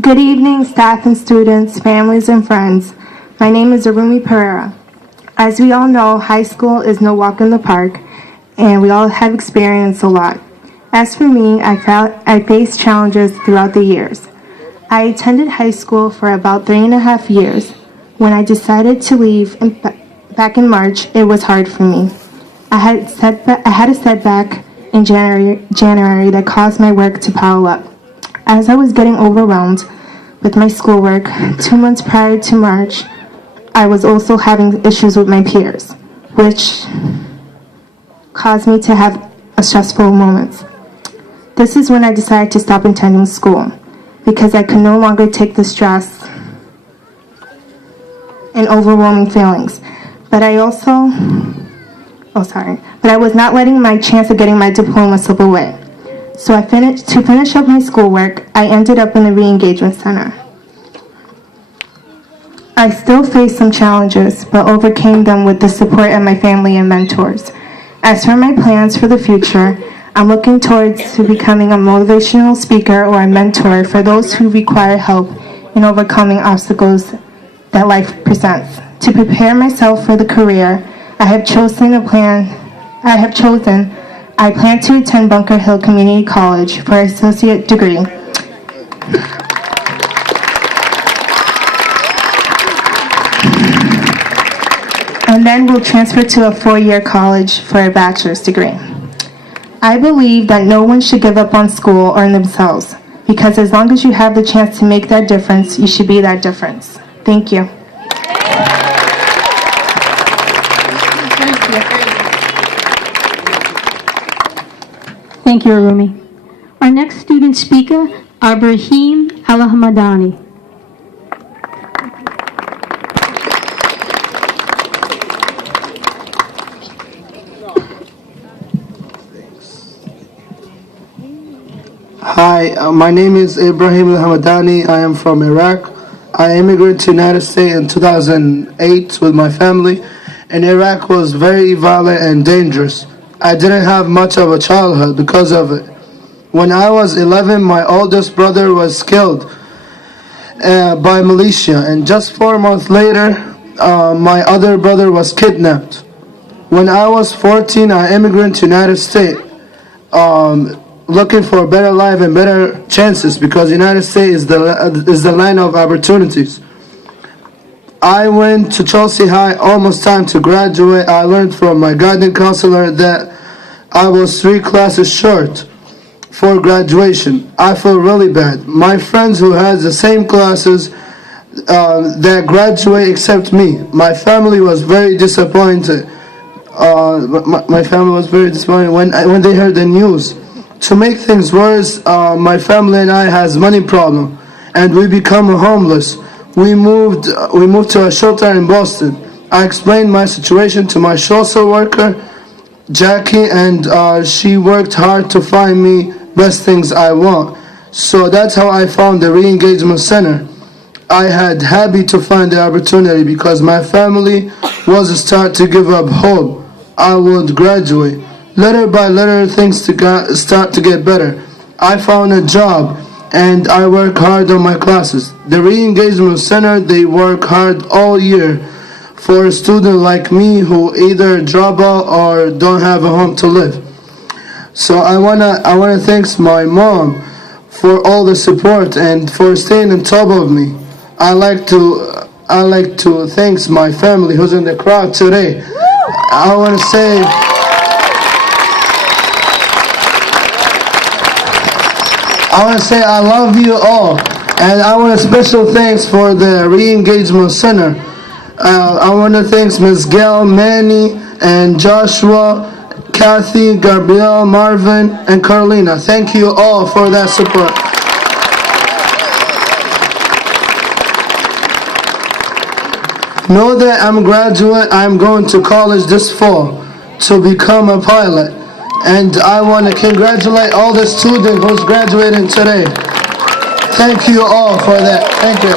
Good evening, staff and students, families and friends. My name is Arumi Pereira. As we all know, high school is no walk in the park, and we all have experienced a lot. As for me, I faced challenges throughout the years. I attended high school for about 3.5 years. When I decided to leave back in March, it was hard for me. I had a setback in January that caused my work to pile up. As I was getting overwhelmed with my schoolwork, 2 months prior to March, I was also having issues with my peers, which caused me to have stressful moments. This is when I decided to stop attending school because I could no longer take the stress and overwhelming feelings. But I was not letting my chance of getting my diploma slip away. So to finish up my schoolwork, I ended up in the re-engagement center. I still faced some challenges, but overcame them with the support of my family and mentors. As for my plans for the future, I'm looking towards to becoming a motivational speaker or a mentor for those who require help in overcoming obstacles that life presents. To prepare myself for the career, I plan to attend Bunker Hill Community College for an associate degree. And then will transfer to a 4-year college for a bachelor's degree. I believe that no one should give up on school or in themselves, because as long as you have the chance to make that difference, you should be that difference. Thank you. Thank you, Arumi. Our next student speaker, Ibrahim Al-Hamadani. Hi, my name is Ibrahim Al-Hamadani. I am from Iraq. I immigrated to the United States in 2008 with my family, and Iraq was very violent and dangerous. I didn't have much of a childhood because of it. When I was 11, my oldest brother was killed by militia, and just 4 months later, my other brother was kidnapped. When I was 14, I immigrated to the United States, looking for a better life and better chances, because the United States is the land of opportunities. I went to Chelsea High, almost time to graduate. I learned from my guidance counselor that I was 3 classes short for graduation. I feel really bad. My friends who had the same classes that graduate except me. My family was very disappointed. My family was very disappointed when they heard the news. To make things worse, my family and I has money problem, and we become homeless. We moved to a shelter in Boston. I explained my situation to my social worker, Jackie, and she worked hard to find me best things I want. So that's how I found the re-engagement center. I had happy to find the opportunity because my family was start to give up hope I would graduate. Little by little, things start to get better. I found a job and I work hard on my classes. The re-engagement center, they work hard all year for a student like me who either drop out or don't have a home to live. So I wanna thank my mom for all the support and for staying on top of me. I like to thank my family who's in the crowd today. I want to say I love you all, and I want a special thanks for the re-engagement center. I want to thank Ms. Gail, Manny, and Joshua, Kathy, Gabrielle, Marvin, and Carolina. Thank you all for that support. Know that I'm a graduate. I'm going to college this fall to become a pilot. And I want to congratulate all the students who's graduating today. Thank you all for that. Thank you.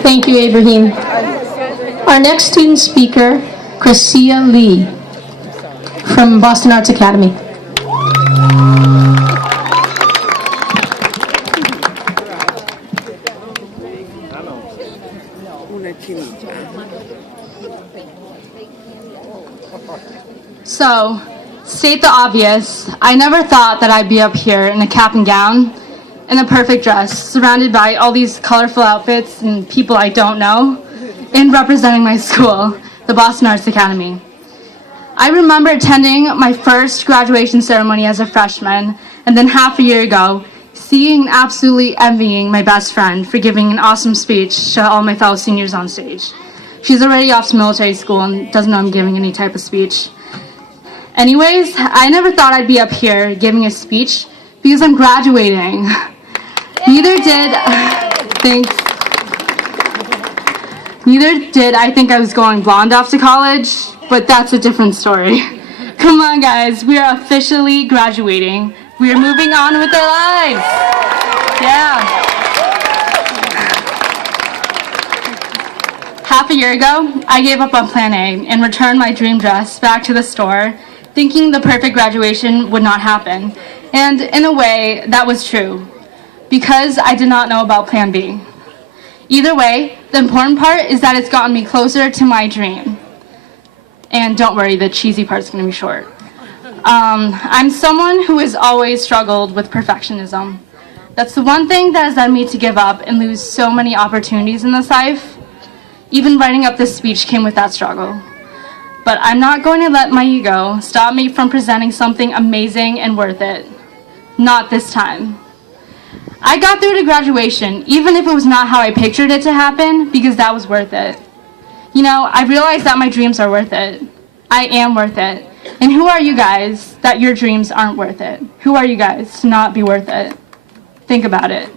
Thank you, Ibrahim. Our next student speaker, Chrissia Lee from Boston Arts Academy. So, state the obvious, I never thought that I'd be up here in a cap and gown, in a perfect dress, surrounded by all these colorful outfits and people I don't know, and representing my school, the Boston Arts Academy. I remember attending my first graduation ceremony as a freshman, and then half a year ago, seeing and absolutely envying my best friend for giving an awesome speech to all my fellow seniors on stage. She's already off to military school and doesn't know I'm giving any type of speech. Anyways, I never thought I'd be up here giving a speech because I'm graduating. Neither did I think I was going blonde off to college, but that's a different story. Come on, guys, we are officially graduating. We are moving on with our lives. Yeah. Half a year ago, I gave up on Plan A and returned my dream dress back to the store, thinking the perfect graduation would not happen. And in a way, that was true, because I did not know about Plan B. Either way, the important part is that it's gotten me closer to my dream. And don't worry, the cheesy part's gonna be short. I'm someone who has always struggled with perfectionism. That's the one thing that has led me to give up and lose so many opportunities in this life. Even writing up this speech came with that struggle. But I'm not going to let my ego stop me from presenting something amazing and worth it. Not this time. I got through to graduation, even if it was not how I pictured it to happen, because that was worth it. You know, I realized that my dreams are worth it. I am worth it. And who are you guys that your dreams aren't worth it? Who are you guys to not be worth it? Think about it.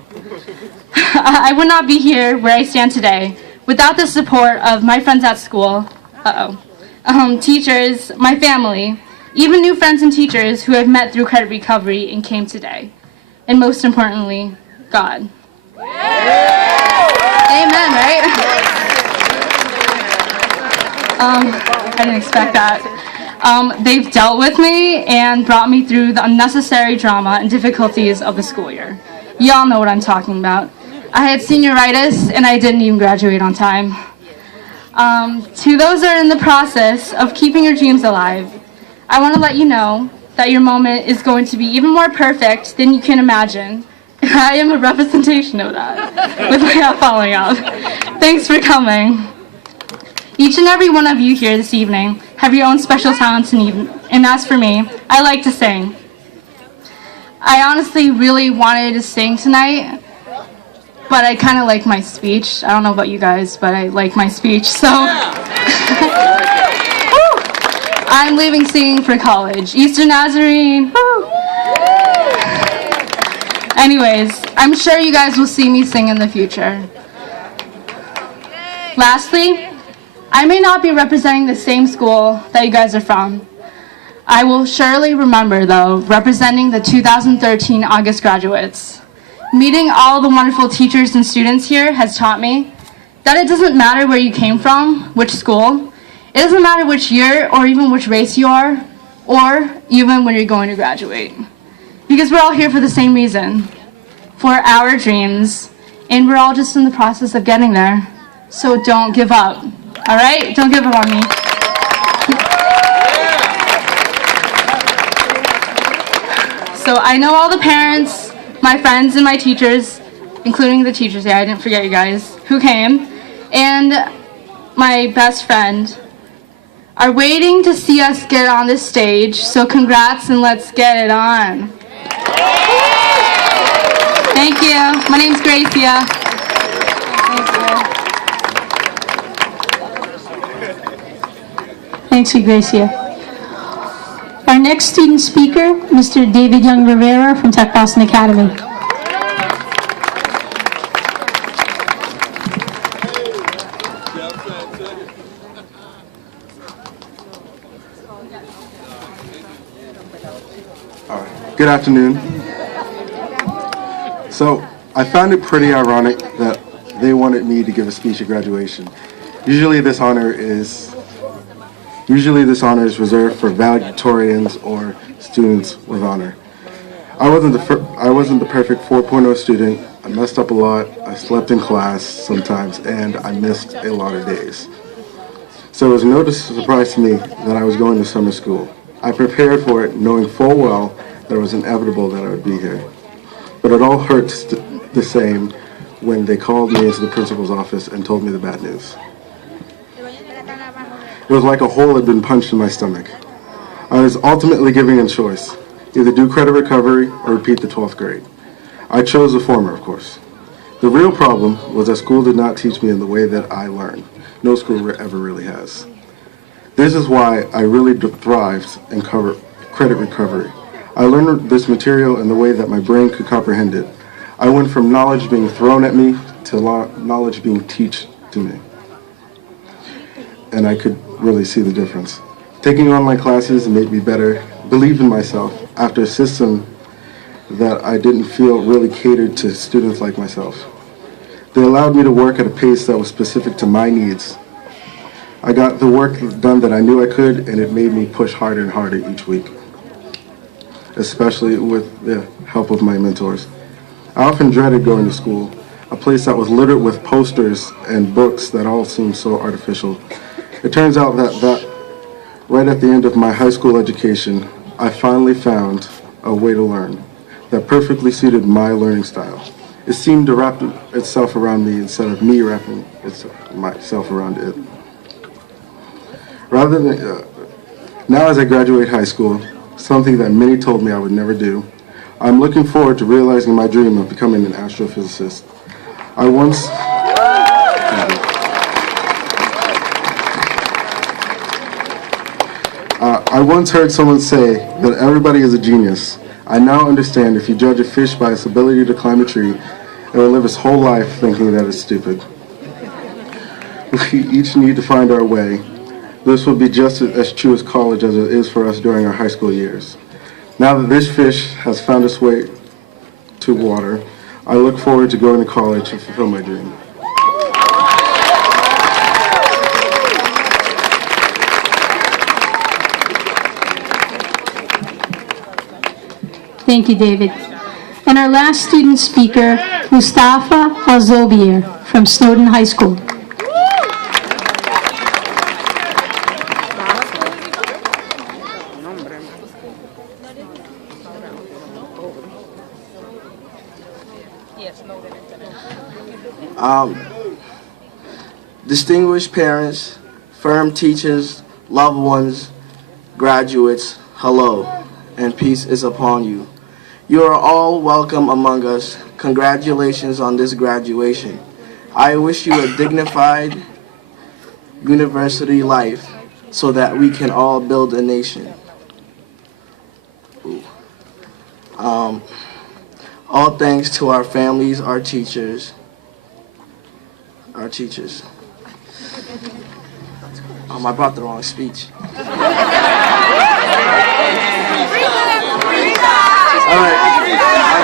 I would not be here where I stand today without the support of my friends at school, teachers, my family, even new friends and teachers who I've met through credit recovery and came today. And most importantly, God. Amen, right? I didn't expect that. They've dealt with me and brought me through the unnecessary drama and difficulties of the school year. Y'all know what I'm talking about. I had senioritis and I didn't even graduate on time. To those that are in the process of keeping your dreams alive, I want to let you know that your moment is going to be even more perfect than you can imagine. I am a representation of that, with my hat falling out. Thanks for coming. Each and every one of you here this evening have your own special talents, and as for me, I like to sing. I honestly really wanted to sing tonight, but I kind of like my speech. I don't know about you guys, but I like my speech, so I'm leaving singing for college. Eastern Nazarene. Woo. Anyways, I'm sure you guys will see me sing in the future. Lastly, I may not be representing the same school that you guys are from. I will surely remember, though, representing the 2013 August graduates. Meeting all the wonderful teachers and students here has taught me that it doesn't matter where you came from, which school. It doesn't matter which year or even which race you are, or even when you're going to graduate. Because we're all here for the same reason, for our dreams, and we're all just in the process of getting there. So don't give up, all right? Don't give up on me. So I know all the parents, my friends, and my teachers, including the teachers, yeah, I didn't forget you guys, who came, and my best friend, are waiting to see us get on this stage, so congrats and let's get it on. Thank you. My name's Gracia. Thanks, Gracia. Our next student speaker, Mr. David Young Rivera from Tech Boston Academy. Good afternoon. So I found it pretty ironic that they wanted me to give a speech at graduation. Usually this honor is reserved for valedictorians or students with honor. I wasn't the perfect 4.0 student. I messed up a lot. I slept in class sometimes, and I missed a lot of days. So it was no surprise to me that I was going to summer school. I prepared for it knowing full well that it was inevitable that I would be here. But it all hurts the same when they called me into the principal's office and told me the bad news. It was like a hole had been punched in my stomach. I was ultimately given a choice, either do credit recovery or repeat the 12th grade. I chose the former, of course. The real problem was that school did not teach me in the way that I learned. No school ever really has. This is why I really thrived in credit recovery. I learned this material in the way that my brain could comprehend it. I went from knowledge being thrown at me to knowledge being taught to me. And I could really see the difference. Taking online classes made me better, believe in myself after a system that I didn't feel really catered to students like myself. They allowed me to work at a pace that was specific to my needs. I got the work done that I knew I could, and it made me push harder and harder each week, especially with the help of my mentors. I often dreaded going to school, a place that was littered with posters and books that all seemed so artificial. It turns out that right at the end of my high school education, I finally found a way to learn that perfectly suited my learning style. It seemed to wrap itself around me instead of me wrapping myself around it. Now as I graduate high school, something that many told me I would never do, I'm looking forward to realizing my dream of becoming an astrophysicist. I once heard someone say that everybody is a genius. I now understand if you judge a fish by its ability to climb a tree, it will live its whole life thinking that it's stupid. We each need to find our way. This will be just as true as college as it is for us during our high school years. Now that this fish has found its way to water, I look forward to going to college to fulfill my dream. Thank you, David. And our last student speaker, Mustafa Alzobier from Snowden High School. Distinguished parents, firm teachers, loved ones, graduates, hello, and peace is upon you. You are all welcome among us. Congratulations on this graduation. I wish you a dignified university life so that we can all build a nation. All thanks to our families, our teachers. I brought the wrong speech. All right.